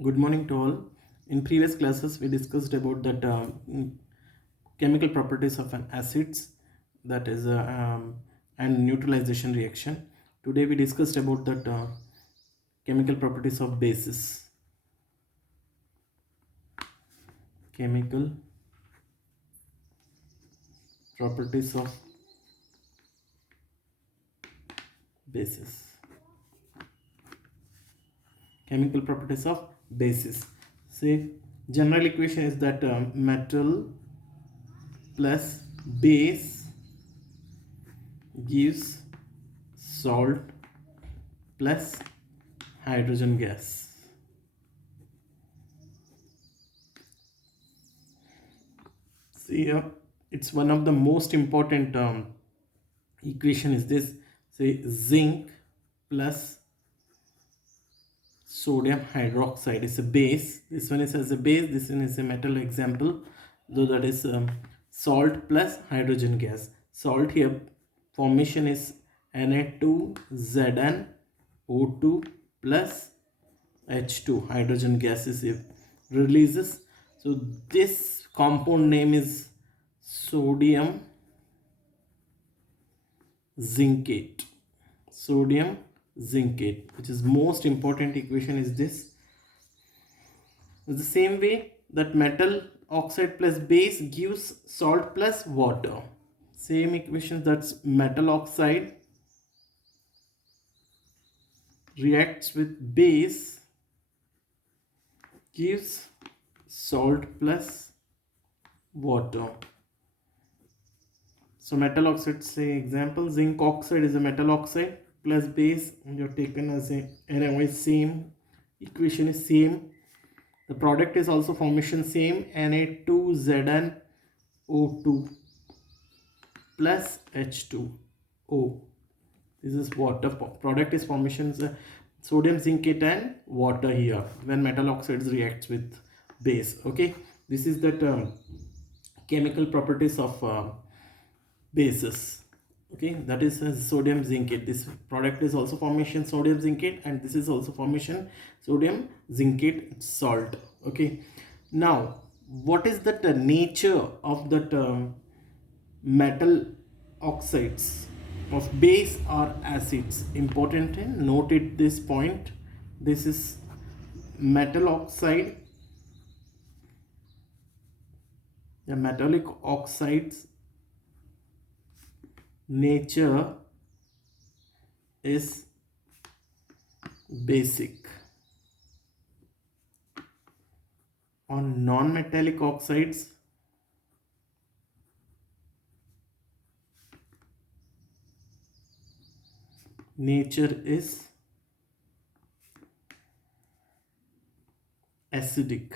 Good morning to all. In previous classes, we discussed about that chemical properties of an acids, that is and neutralization reaction. Today we discussed about that chemical properties of bases. Chemical properties of bases. Chemical properties of bases. Say general equation is that metal plus base gives salt plus hydrogen gas. See here, it's one of the most important equation is this. Say zinc plus sodium hydroxide is a base. This one is as a base, this one is a metal example. So that is salt plus hydrogen gas. Salt here formation is Na2ZnO2 plus H2 hydrogen gas is releases. So this compound name is sodium zincate. Sodium zincate, which is most important equation is this. The same way that metal oxide plus base gives salt plus water. Same equation, that's metal oxide reacts with base gives salt plus water. So metal oxide, say example, zinc oxide is a metal oxide plus base, and you're taken as a NaOH is same, equation is same. The product is also formation same, Na2ZnO2 plus H2O. This is water. Product is formations sodium zincate and water here when metal oxides reacts with base. Okay, this is the chemical properties of bases. Okay, that is sodium zincate. This product is also formation sodium zincate, and this is also formation sodium zincate salt. Okay, now what is the nature of that metal oxides of base or acids? Important, note it this point. This is metal oxide. The metallic oxides nature is basic. On non-metallic oxides, nature is acidic.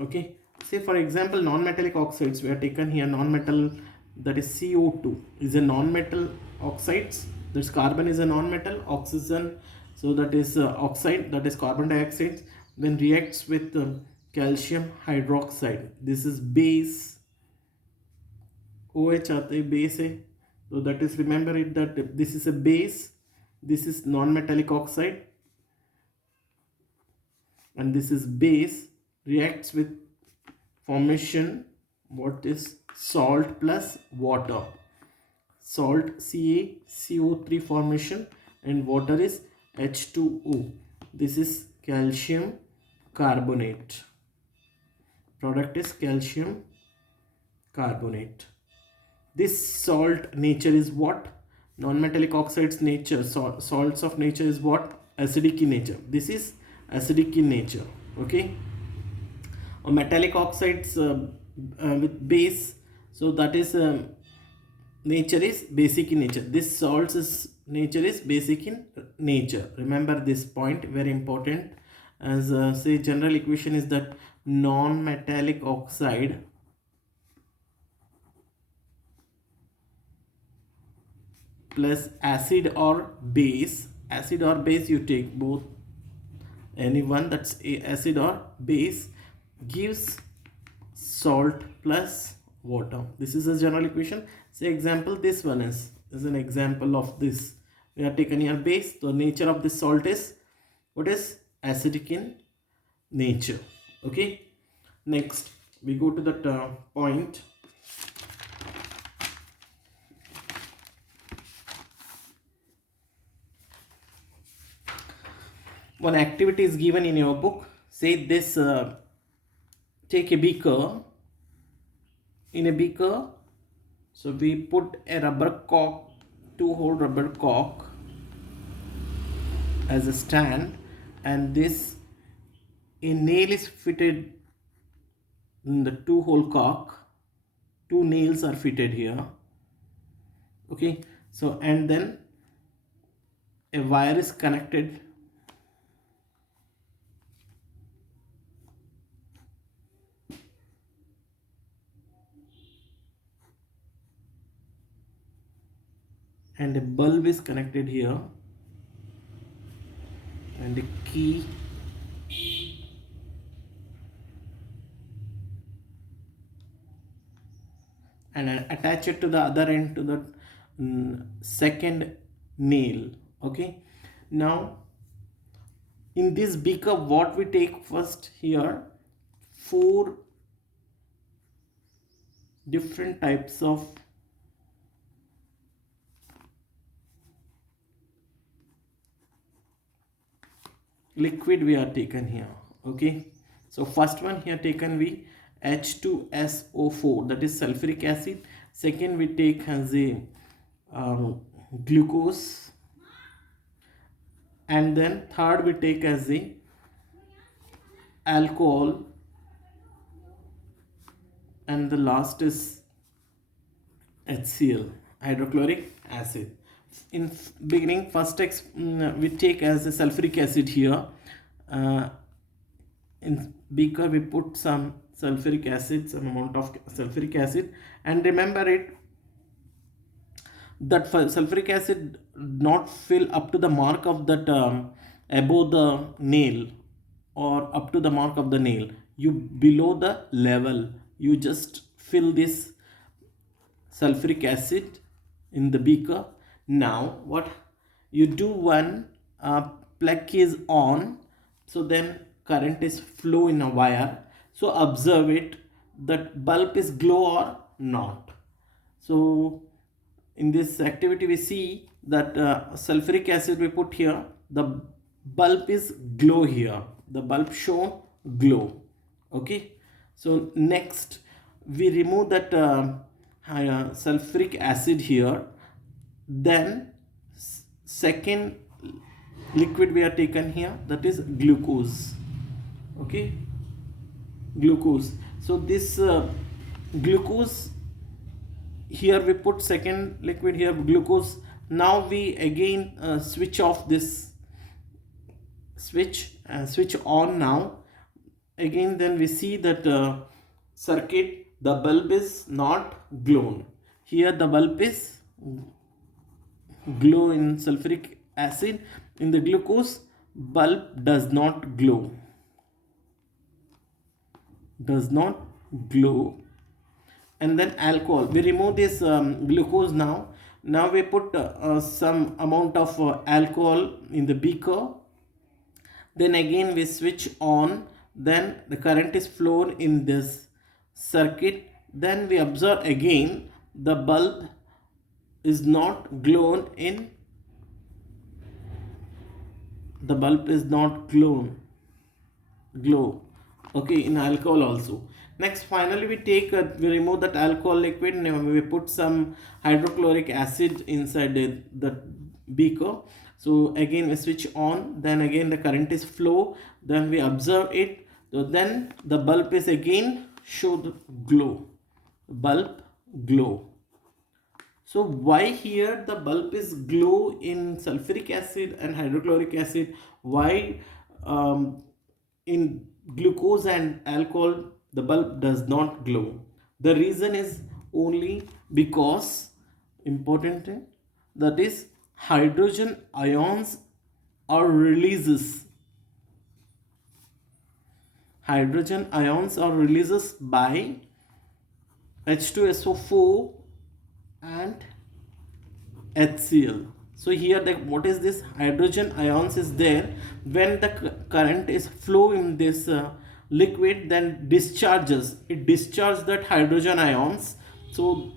Okay, say for example non-metallic oxides, we are taken here non-metal, that is CO2 is a non-metal oxides. This carbon is a non-metal, oxygen, so that is oxide, that is carbon dioxide, then reacts with calcium hydroxide. This is base, OH aate base hai. So that is, remember it, that this is a base, this is non-metallic oxide, and this is base, reacts with formation what is salt plus water. Salt CaCO3 formation, and water is H2O. This is calcium carbonate. Product is calcium carbonate. This salt nature is what? Non-metallic oxides nature, salts of nature is what? Acidic in nature. This is acidic in nature. Okay, metallic oxides with base, so that is nature is basic in nature. This salts is nature is basic in nature. Remember this point, very important. As say general equation is that non-metallic oxide plus acid or base. Acid or base, you take both, anyone, that's a acid or base, gives salt plus water. This is a general equation. Say example, this one is an example of this. We have taken here base. The nature of this salt is what is acidic in nature. Okay, next we go to that point. One activity is given in your book. Say this, take a beaker. In a beaker, so we put a rubber cork, 2-hole rubber cork as a stand, and this a nail is fitted in the 2-hole cork. 2 nails are fitted here. Okay, so and then a wire is connected, and a bulb is connected here, and a key, and attach it to the other end to the second nail. Okay, now in this beaker, what we take first here, 4 different types of liquid we are taken here. Okay, so first one here taken we H2SO4, that is sulfuric acid. Second we take as a glucose, and then third we take as a alcohol, and the last is HCl, hydrochloric acid. In beginning, first we take as a sulfuric acid here. In beaker we put some sulfuric acid, some amount of sulfuric acid, and remember it that sulfuric acid not fill up to the mark of that above the nail or up to the mark of the nail. You below the level, you just fill this sulfuric acid in the beaker. Now what you do, one plug is on, so then current is flow in a wire. So observe it, that bulb is glow or not. So in this activity we see that sulfuric acid we put here, the bulb is glow here, the bulb show glow. Okay, so next we remove that sulfuric acid here. Then second liquid we are taken here, that is glucose. Okay, glucose. So this glucose, here we put second liquid here, glucose. Now we again switch off this switch on. Now again, then we see that circuit, the bulb is not glown. Here the bulb is glow in sulfuric acid. In the glucose, bulb does not glow, and then alcohol, we remove this glucose. Now we put some amount of alcohol in the beaker. Then again we switch on, then the current is flowed in this circuit. Then we observe again the bulb is not glow okay, in alcohol also. Next, finally we take we remove that alcohol liquid, and we put some hydrochloric acid inside the beaker. So again we switch on, then again the current is flow, then we observe it. So then the bulb is again show the bulb glow. So why here the bulb is glow in sulfuric acid and hydrochloric acid? Why in glucose and alcohol the bulb does not glow? The reason is only because, important thing, that is hydrogen ions are releases. Hydrogen ions are releases by H2SO4 and HCl. So here the what is this hydrogen ions is there. When the current is flow in this liquid, then it discharges that hydrogen ions. So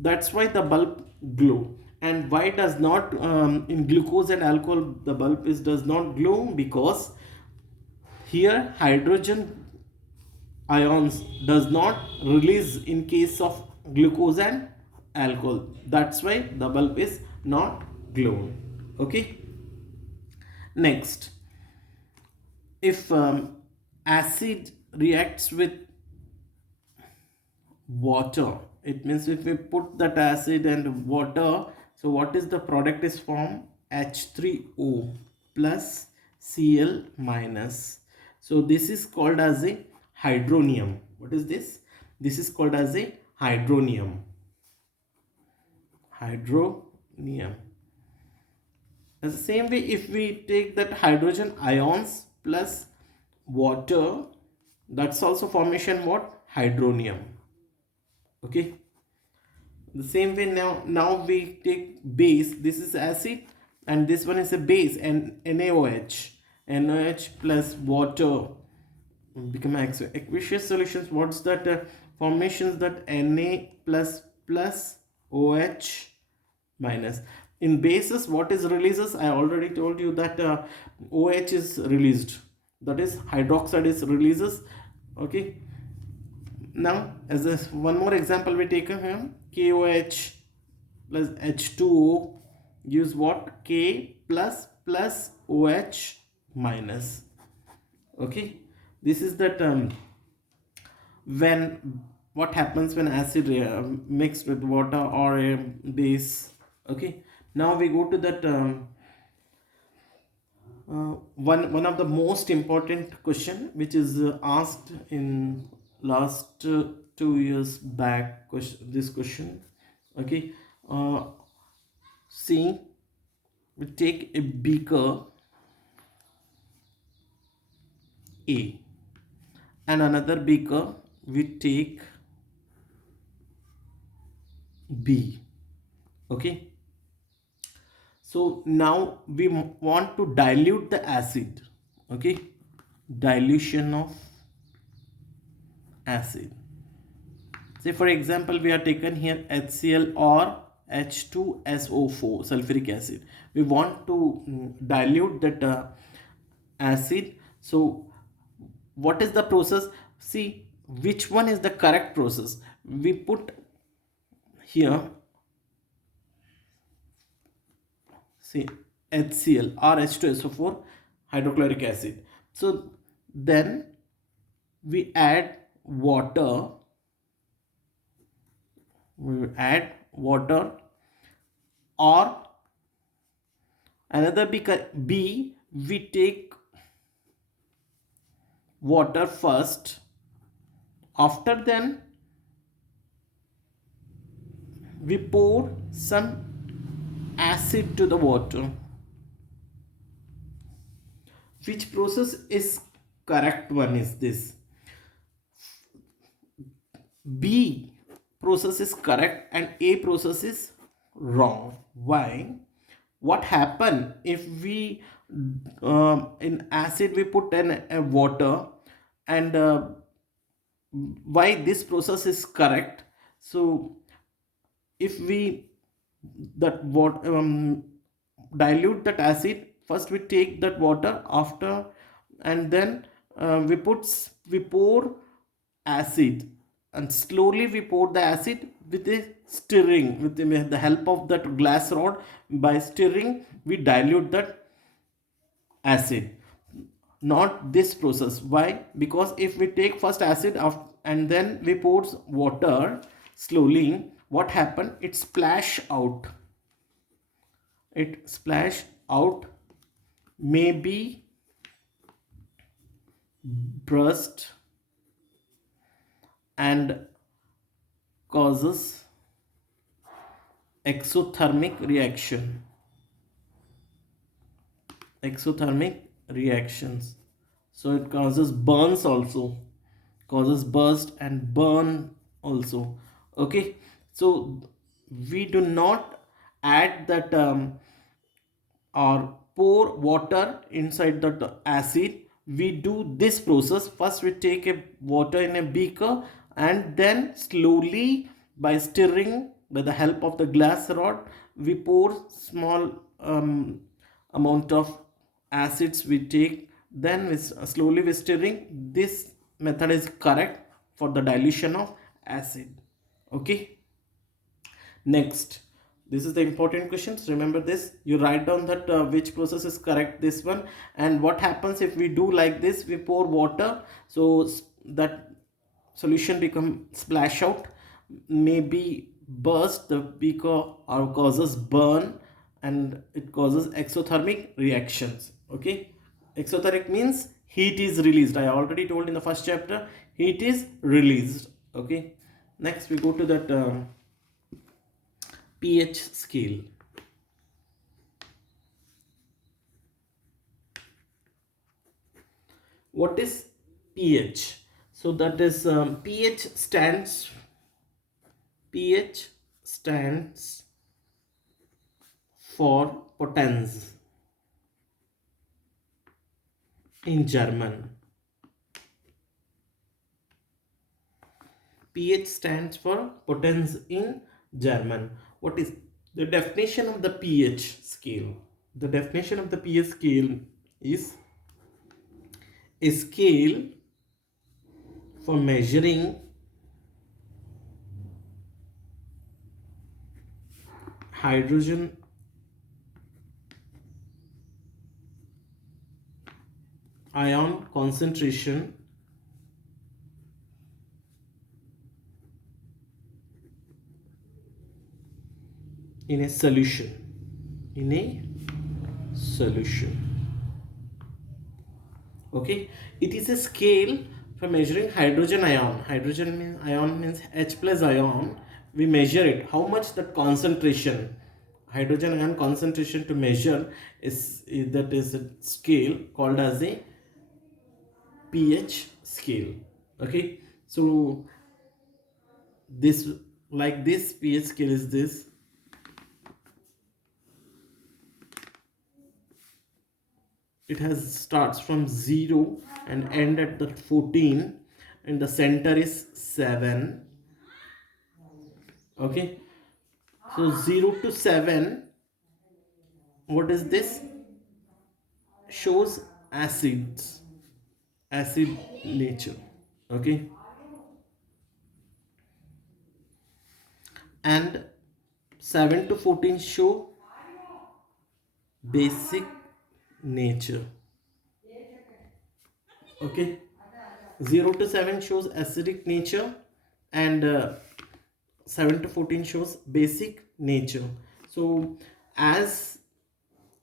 that's why the bulb glow. And why does not in glucose and alcohol the bulb is does not glow? Because here hydrogen ions does not release in case of glucose and alcohol. That's why the bulb is not glowing. Okay. Next, if acid reacts with water, it means if we put that acid and water, so what is the product is formed? H3O plus Cl minus. So this is called as a hydronium. What is this? This is called as a hydronium. Hydronium. The same way, if we take that hydrogen ions plus water, that's also formation what? Hydronium. Okay. The same way, now we take base. This is acid and this one is a base, and NaOH plus water become aqueous solutions. What's that formations? That Na plus OH minus. In bases, what is releases? I already told you that OH is released, that is hydroxide is releases. Okay. Now as a one more example we take here, KOH plus H2O gives what? K plus OH minus. Okay. This is that when what happens when acid mixed with water or a base. Okay. Now we go to that one of the most important question which is asked in last 2 years back. This question. Okay. See, we take a beaker A and another beaker we take B. Okay. So now we want to dilute the acid. Okay. Dilution of acid. Say for example, we are taken here HCl or H2SO4 sulfuric acid. We want to dilute that acid. So what is the process? See which one is the correct process. We put here, see, HCl or H2SO4 hydrochloric acid. So then we add water. We add water, or another B, we take water first. After then we pour some acid to the water. Which process is correct one is this? B process is correct and A process is wrong. Why? What happen if we in acid we put in a water, and why this process is correct? So if we that what dilute that acid, first we take that water after, and then we pour acid, and slowly we pour the acid with a stirring, with the help of that glass rod. By stirring we dilute that acid, not this process. Why? Because if we take first acid and then we pour water slowly, what happen? It splash out, maybe burst and causes exothermic reactions. So it causes burns also, causes burst and burn also. Okay. So we do not add that or pour water inside the acid. We do this process. First we take a water in a beaker and then slowly by stirring with the help of the glass rod we pour small amount of acids we take, then we slowly we stirring. This method is correct for the dilution of acid. Okay. Next, this is the important questions. Remember this. You write down that which process is correct. This one. And what happens if we do like this? We pour water, so that solution become splash out, maybe burst the beaker or causes burn, and it causes exothermic reactions. Okay. Exothermic means heat is released. I already told in the first chapter, heat is released. Okay. Next, we go to that. pH scale. What is pH? So that is pH stands for potens in German. pH stands for potens in German. What is the definition of the pH scale? The definition of the pH scale is a scale for measuring hydrogen ion concentration in a solution. Okay, it is a scale for measuring hydrogen ion. Ion means H plus ion. We measure it, how much the concentration, hydrogen ion concentration to measure is that is a scale called as a pH scale. Okay, so this, like this pH scale is this. It has starts from 0 and end at the 14, and the center is 7. Okay, so 0 to 7, what is this? Shows acid nature. Okay, and 7 to 14 show basic nature. Okay, 0 to 7 shows acidic nature, and 7 to 14 shows basic nature. So as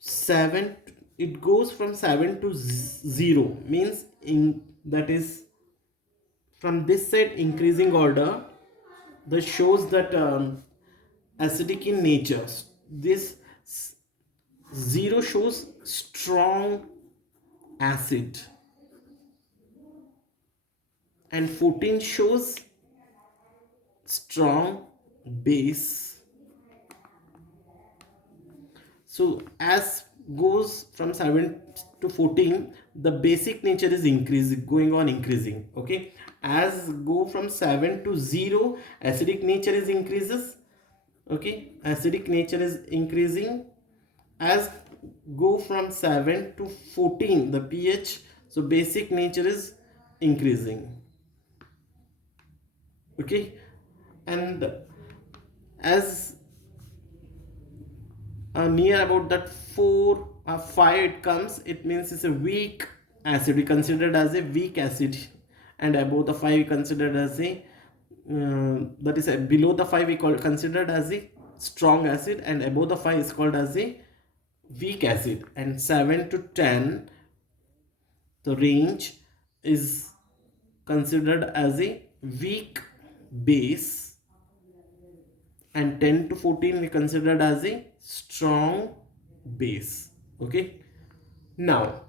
7, it goes from 7 to 0, means in that is from this side increasing order, that shows that acidic in nature. This 0 shows strong acid, and 14 shows strong base. So as goes from 7 to 14, the basic nature is increasing, going on increasing. Okay, as go from 7 to 0, acidic nature is increases. Okay, acidic nature is increasing. As go from 7 to 14, the pH, so basic nature is increasing. Okay, and as near about that 4 or 5 it comes, it means it's a weak acid, we considered as a weak acid, and above the 5 we considered as a that is below the 5 we call considered as a strong acid, and above the 5 is called as a weak acid. And 7 to 10, the range is considered as a weak base, and 10 to 14 we considered as a strong base. Okay, now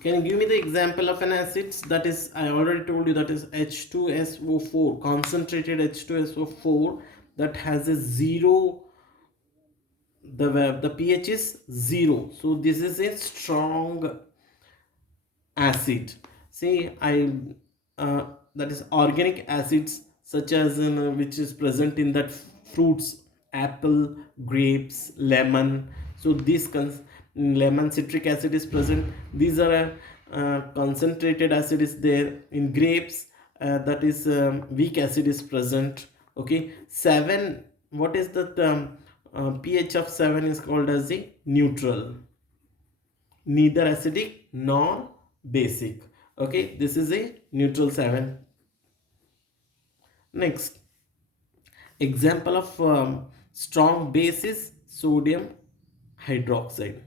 can you give me the example of an acid? That is, I already told you, that is H2SO4, concentrated H2SO4. that has a zero, the pH is 0, so this is a strong acid. See, I that is organic acids such as which is present in that fruits, apple, grapes, lemon. So this lemon citric acid is present. These are concentrated acid is there in grapes. That is weak acid is present. Okay, 7. What is the pH of 7 is called as the neutral, neither acidic nor basic. Okay, this is a neutral 7. Next example of strong base is sodium hydroxide.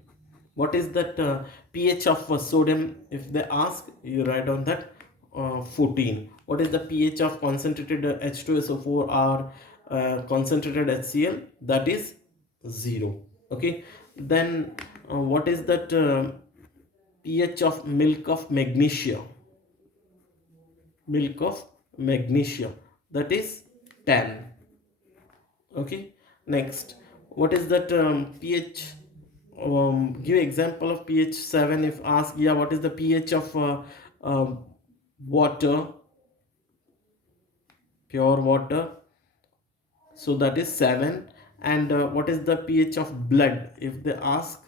What is that pH of sodium? If they ask, you write on that 14. What is the pH of concentrated H2SO4 or concentrated HCl? That is 0. Okay, then what is that pH of milk of magnesia? Milk of magnesia, that is 10. Okay, next, what is that pH? Give example of pH 7 if asked. Yeah, what is the pH of water, pure water? So that is 7. And what is the pH of blood if they ask?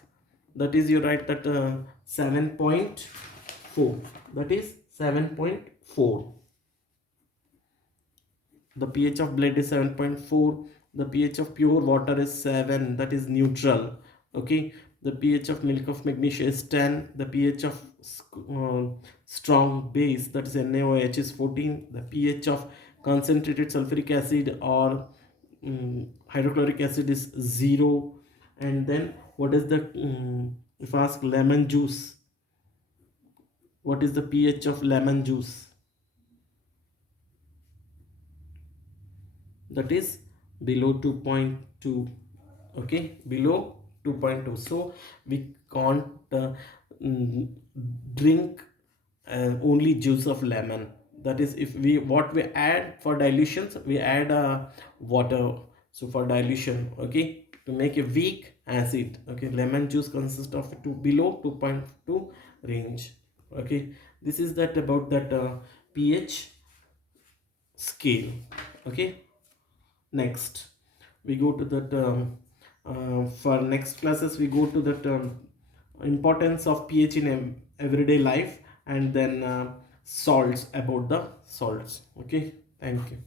That is, you write that 7.4, that is 7.4. The pH of blood is 7.4. The pH of pure water is 7, that is neutral. Okay, the pH of milk of magnesia is 10. The pH of strong base, that is NaOH, is 14. The pH of concentrated sulfuric acid or hydrochloric acid is 0. And then what is the if ask lemon juice, what is the pH of lemon juice? That is below 2.2. Okay, below 2.2. So we can't drink only juice of lemon. That is, if we, what we add for dilutions, we add water. So for dilution, okay, to make a weak acid, okay, lemon juice consists of below 2.2 range. Okay, this is that about that pH scale. Okay, next we go to that for next classes we go to that importance of pH in everyday life, and then salts, about the salts. Okay, thank you.